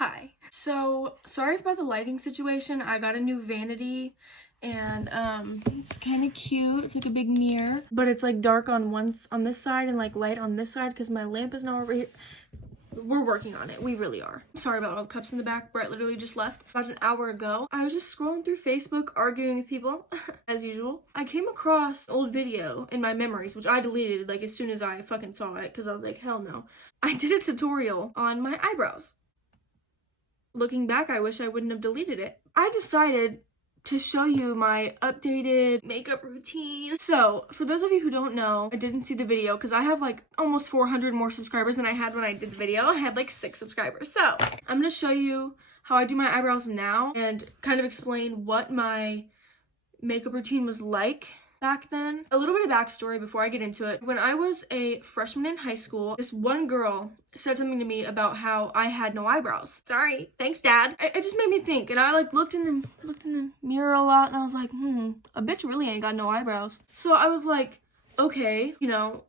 Hi. So, sorry about the lighting situation. I got a new vanity and it's kind of cute. It's like a big mirror, but it's like dark on this side and like light on this side because my lamp is not over here. We're working on it. We really are. Sorry about all the cups in the back. Brett literally just left about an hour ago. I was just scrolling through Facebook, arguing with people, as usual. I came across an old video in my memories, which I deleted like as soon as I fucking saw it because I was like, hell no. I did a tutorial on my eyebrows. Looking back, I wish I wouldn't have deleted it. I decided to show you my updated makeup routine. So, for those of you who don't know, I didn't see the video because I have like almost 400 more subscribers than I had when I did the video. I had like 6 subscribers. So, I'm gonna show you how I do my eyebrows now and kind of explain what my makeup routine was like back then. A little bit of backstory before I get into it. When I was a freshman in high school, this one girl said something to me about how I had no eyebrows. Sorry, thanks dad. It just made me think, and I like looked in the mirror a lot and I was like, a bitch really ain't got no eyebrows. So I was like, okay, you know.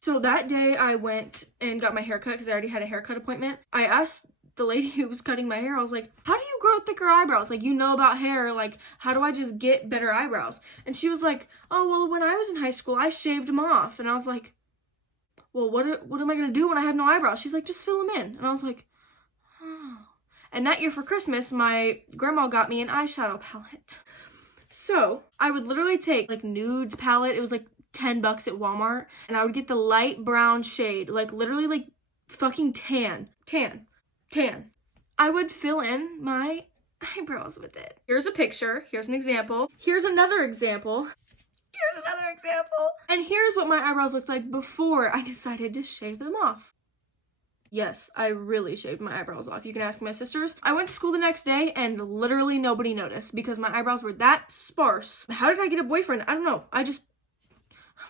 So that day I went and got my hair cut because I already had a haircut appointment. I asked the lady who was cutting my hair, I was like, how do you grow thicker eyebrows? Like, you know about hair, like, how do I just get better eyebrows? And she was like, oh, well, when I was in high school, I shaved them off. And I was like, well, what am I gonna do when I have no eyebrows? She's like, just fill them in. And I was like, oh. And that year for Christmas, my grandma got me an eyeshadow palette. So I would literally take like nudes palette. It was like $10 at Walmart. And I would get the light brown shade, like literally like fucking tan. I would fill in my eyebrows with it. Here's a picture. Here's an example. Here's another example. Here's another example. And here's what my eyebrows looked like before I decided to shave them off. Yes, I really shaved my eyebrows off. You can ask my sisters. I went to school the next day and literally nobody noticed because my eyebrows were that sparse. How did I get a boyfriend? I don't know. I'm just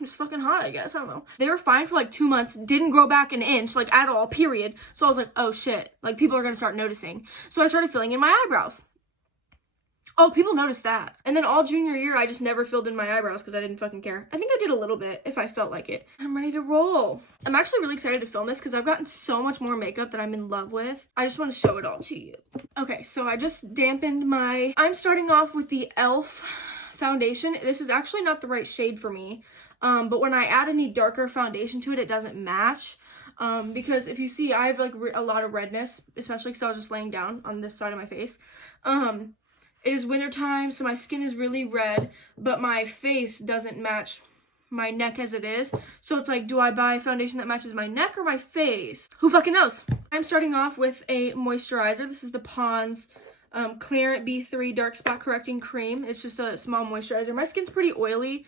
fucking hot, I guess. I don't know. They were fine for like 2 months, didn't grow back an inch, like at all, period. So I was like, oh shit, like people are gonna start noticing. So I started filling in my eyebrows. Oh, people noticed that. And then all junior year, I just never filled in my eyebrows because I didn't fucking care. I think I did a little bit if I felt like it. I'm ready to roll. I'm actually really excited to film this because I've gotten so much more makeup that I'm in love with. I just want to show it all to you. Okay, so I just dampened I'm starting off with the e.l.f. foundation. This is actually not the right shade for me. But when I add any darker foundation to it, it doesn't match. Because if you see, I have like a lot of redness, especially because I was just laying down on this side of my face. It is winter time, so my skin is really red, but my face doesn't match my neck as it is. So it's like, do I buy foundation that matches my neck or my face? Who fucking knows? I'm starting off with a moisturizer. This is the Pond's Clarant B3 Dark Spot Correcting Cream. It's just a small moisturizer. My skin's pretty oily.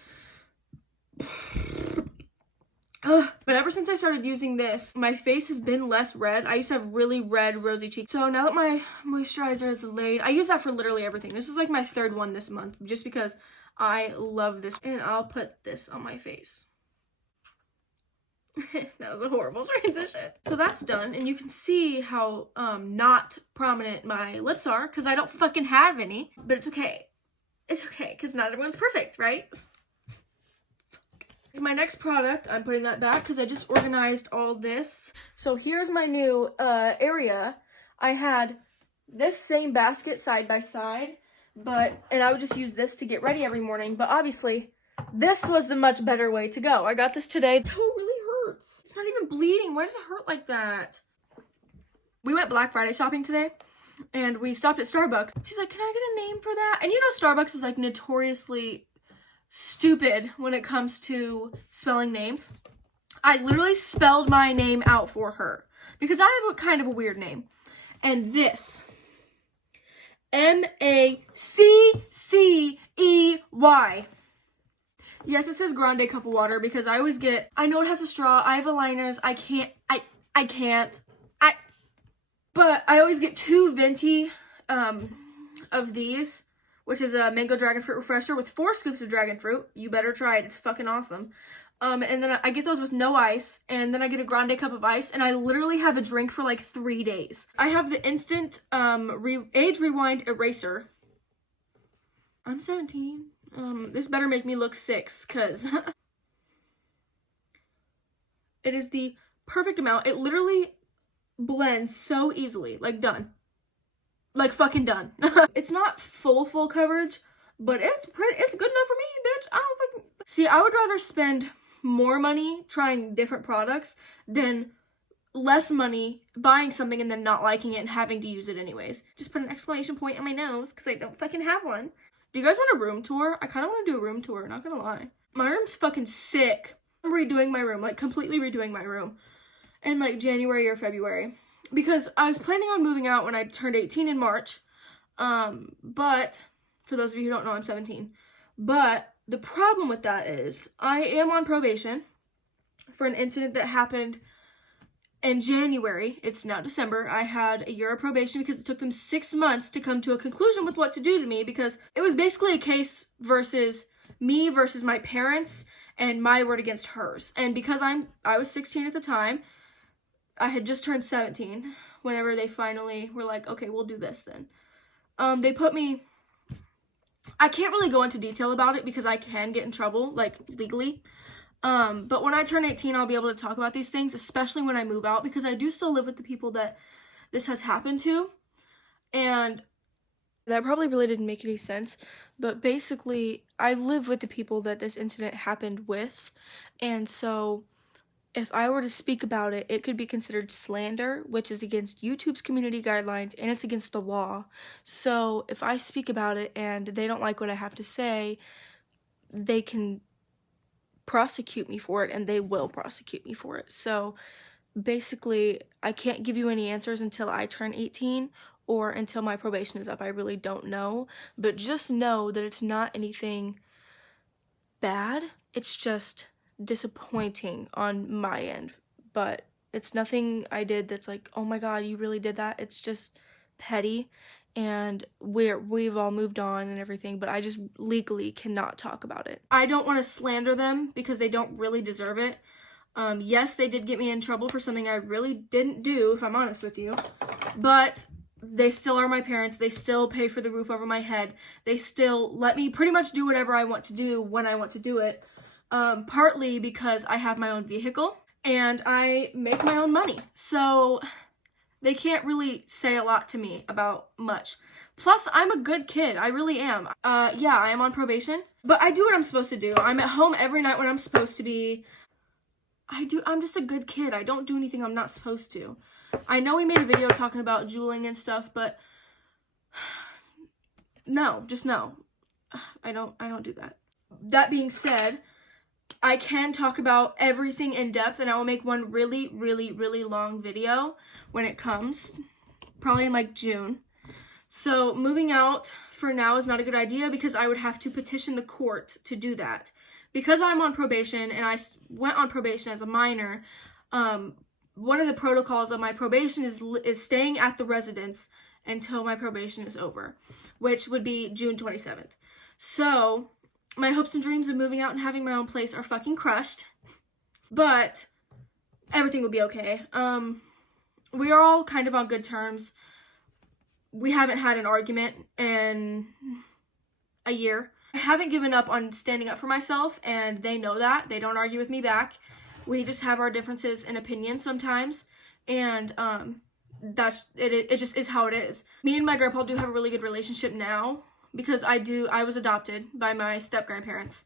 But ever since I started using this, my face has been less red. I used to have really red, rosy cheeks. So now that my moisturizer is laid, I use that for literally everything. This is like my 3rd one this month, just because I love this. And I'll put this on my face. That was a horrible transition. So that's done, and you can see how not prominent my lips are, because I don't fucking have any. But it's okay. It's okay, because not everyone's perfect, right? My next product, I'm putting that back because I just organized all this. So here's my new area. I had this same basket side by side, and I would just use this to get ready every morning. But obviously, this was the much better way to go. I got this today. Toe really hurts. It's not even bleeding. Why does it hurt like that? We went Black Friday shopping today, and we stopped at Starbucks. She's like, can I get a name for that? And you know Starbucks is like notoriously stupid when it comes to spelling names. I literally spelled my name out for her because I have kind of a weird name. And this, Maccey. Yes, it says Grande Cup of Water because I always I know it has a straw, I have aligners, but I always get 2 venti of these, which is a mango dragon fruit refresher with 4 scoops of dragon fruit. You better try it. It's fucking awesome. And then I get those with no ice, and then I get a grande cup of ice, and I literally have a drink for like 3 days. I have the instant age rewind eraser. I'm 17. This better make me look 6, because it is the perfect amount. It literally blends so easily. Like, done. Like, fucking done. It's not full coverage, but it's good enough for me, bitch. I don't fucking... See, I would rather spend more money trying different products than less money buying something and then not liking it and having to use it anyways. Just put an exclamation point on my nose because I don't fucking have one. Do you guys want a room tour? I kind of want to do a room tour, not gonna lie. My room's fucking sick. I'm redoing my room, like completely redoing my room in like January or February because I was planning on moving out when I turned 18 in March. But for those of you who don't know, I'm 17. But the problem with that is I am on probation for an incident that happened in January. It's now December. I had a year of probation because it took them 6 months to come to a conclusion with what to do to me because it was basically a case versus me versus my parents and my word against hers. And because I was 16 at the time, I had just turned 17 whenever they finally were like, okay, we'll do this then. They put me, I can't really go into detail about it because I can get in trouble, like legally. But when I turn 18, I'll be able to talk about these things, especially when I move out, because I do still live with the people that this has happened to. And that probably really didn't make any sense, but basically, I live with the people that this incident happened with, and so if I were to speak about it, it could be considered slander, which is against YouTube's community guidelines, and it's against the law. So if I speak about it and they don't like what I have to say, they can prosecute me for it, and they will prosecute me for it. So basically, I can't give you any answers until I turn 18 or until my probation is up. I really don't know, but just know that it's not anything bad. It's just disappointing on my end, but it's nothing I did that's like, oh my god, you really did that. It's just petty, and we've all moved on and everything, but I just legally cannot talk about it. I don't want to slander them because they don't really deserve it. Yes, they did get me in trouble for something I really didn't do, if I'm honest with you, but they still are my parents. They still pay for the roof over my head. They still let me pretty much do whatever I want to do when I want to do it. Partly because I have my own vehicle and I make my own money. So they can't really say a lot to me about much. Plus, I'm a good kid. I really am. Yeah, I am on probation, but I do what I'm supposed to do. I'm at home every night when I'm supposed to be. I'm just a good kid. I don't do anything I'm not supposed to. I know we made a video talking about juuling and stuff, but no, just no. I don't do that. That being said, I can talk about everything in depth, and I will make one really, really, really long video when it comes, probably in like June. So moving out for now is not a good idea because I would have to petition the court to do that. Because I'm on probation and I went on probation as a minor, one of the protocols of my probation is staying at the residence until my probation is over, which would be June 27th. So my hopes and dreams of moving out and having my own place are fucking crushed, but everything will be okay. We are all kind of on good terms. We haven't had an argument in a year. I haven't given up on standing up for myself, and they know that. They don't argue with me back. We just have our differences in opinion sometimes, and that's it. It just is how it is. Me and my grandpa do have a really good relationship now because I was adopted by my step grandparents,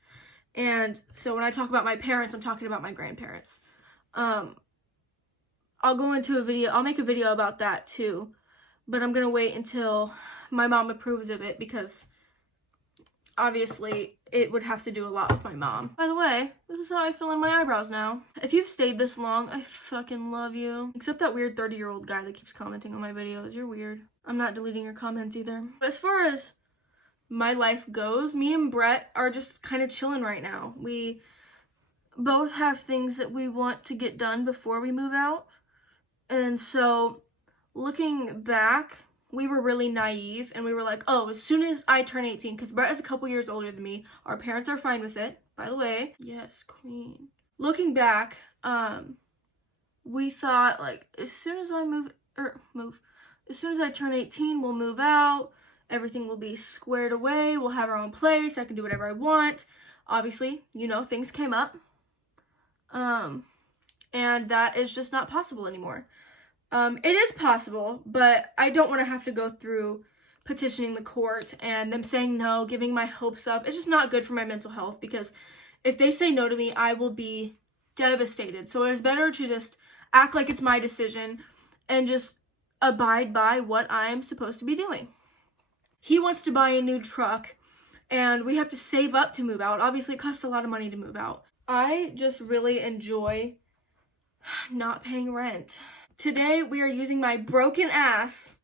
and so when I talk about my parents, I'm talking about my grandparents. I'll go into a video. I'll make a video about that too, but I'm gonna wait until my mom approves of it because obviously it would have to do a lot with my mom. By the way, this is how I fill in my eyebrows now. If you've stayed this long, I fucking love you. Except that weird 30-year-old guy that keeps commenting on my videos. You're weird. I'm not deleting your comments either. But as far as my life goes, me and Brett are just kind of chilling right now. We both have things that we want to get done before we move out. And so, looking back, we were really naive, and we were like, oh, as soon as I turn 18, because Brett is a couple years older than me, our parents are fine with it, by the way. Yes, queen. Looking back, we thought, like, as soon as I as soon as I turn 18, we'll move out, everything will be squared away, we'll have our own place, I can do whatever I want. Obviously, you know, things came up, and that is just not possible anymore. It is possible, but I don't want to have to go through petitioning the court and them saying no, giving my hopes up. It's just not good for my mental health, because if they say no to me, I will be devastated. So it is better to just act like it's my decision and just abide by what I'm supposed to be doing. He wants to buy a new truck, and we have to save up to move out. Obviously, it costs a lot of money to move out. I just really enjoy not paying rent. Today, we are using my broken ass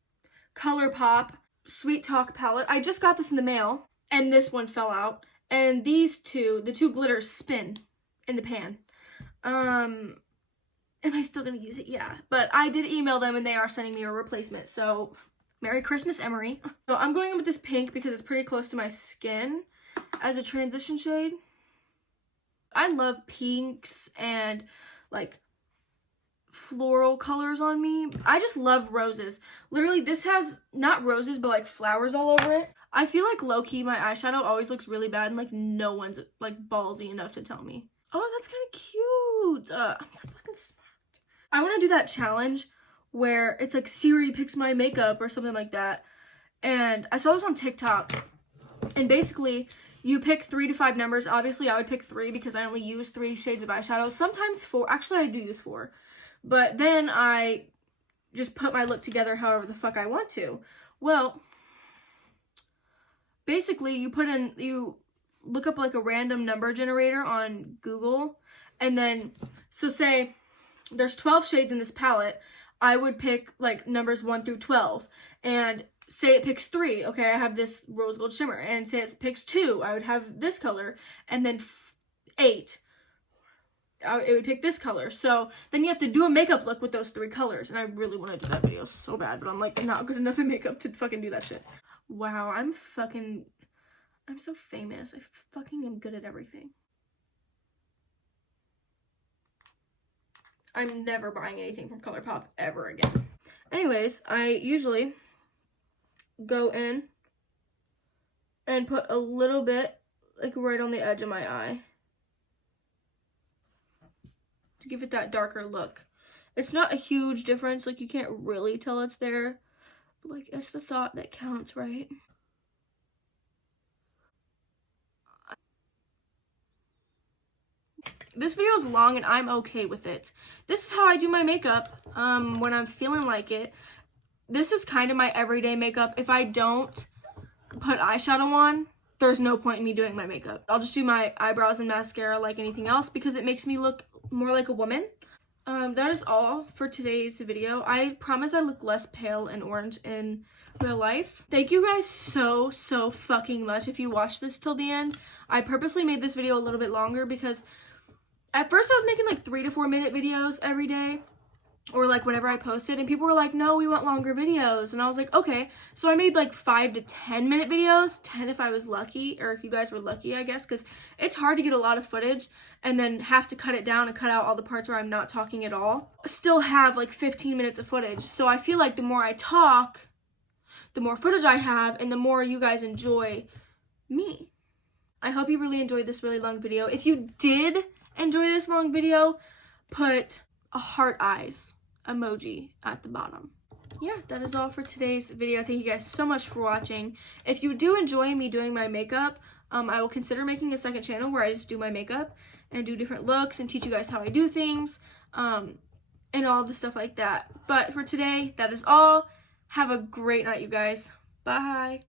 ColourPop Sweet Talk palette. I just got this in the mail, and this one fell out. And these two, the two glitters, spin in the pan. Am I still gonna use it? Yeah. But I did email them, and they are sending me a replacement. So, Merry Christmas, Emery. So I'm going in with this pink because it's pretty close to my skin as a transition shade. I love pinks and like floral colors on me. I just love roses. Literally, this has not roses, but like flowers all over it. I feel like low-key my eyeshadow always looks really bad, and like no one's like ballsy enough to tell me. Oh, that's kind of cute. I'm so fucking smart. I want to do that challenge where it's like Siri picks my makeup or something like that. And I saw this on TikTok. And basically, you pick 3 to 5 numbers. Obviously, I would pick 3 because I only use 3 shades of eyeshadow. Sometimes 4. Actually, I do use 4. But then I just put my look together however the fuck I want to. Well, basically, you look up like a random number generator on Google. And then, so say there's 12 shades in this palette. I would pick like numbers 1 through 12, and say it picks 3. Okay, I have this rose gold shimmer, and say it picks 2. I would have this color, and then 8. It would pick this color. So then you have to do a makeup look with those 3 colors, and I really want to do that video so bad, but I'm like not good enough at makeup to fucking do that shit. Wow, I'm so famous. I fucking am good at everything. I'm never buying anything from ColourPop ever again. Anyways, I usually go in and put a little bit like right on the edge of my eye to give it that darker look. It's not a huge difference, like you can't really tell it's there, but like it's the thought that counts, right? This video is long and I'm okay with it. This is how I do my makeup when I'm feeling like it. This is kind of my everyday makeup. If I don't put eyeshadow on, there's no point in me doing my makeup. I'll just do my eyebrows and mascara like anything else because it makes me look more like a woman. That is all for today's video. I promise I look less pale and orange in real life. Thank you guys so fucking much if you watched this till the end. I purposely made this video a little bit longer because at first I was making like 3 to 4 minute videos every day, or like whenever I posted, and people were like, no, we want longer videos. And I was like, okay. So I made like 5 to 10 minute videos, 10 if I was lucky, or if you guys were lucky, I guess, because it's hard to get a lot of footage and then have to cut it down and cut out all the parts where I'm not talking at all. Still have like 15 minutes of footage. So I feel like the more I talk, the more footage I have, and the more you guys enjoy me. I hope you really enjoyed this really long video. If you did enjoy this long video, put a heart eyes emoji at the bottom. Yeah, that is all for today's video. Thank you guys so much for watching. If you do enjoy me doing my makeup, I will consider making a second channel where I just do my makeup and do different looks and teach you guys how I do things, and all the stuff like that. But for today, that is all. Have a great night, you guys. Bye.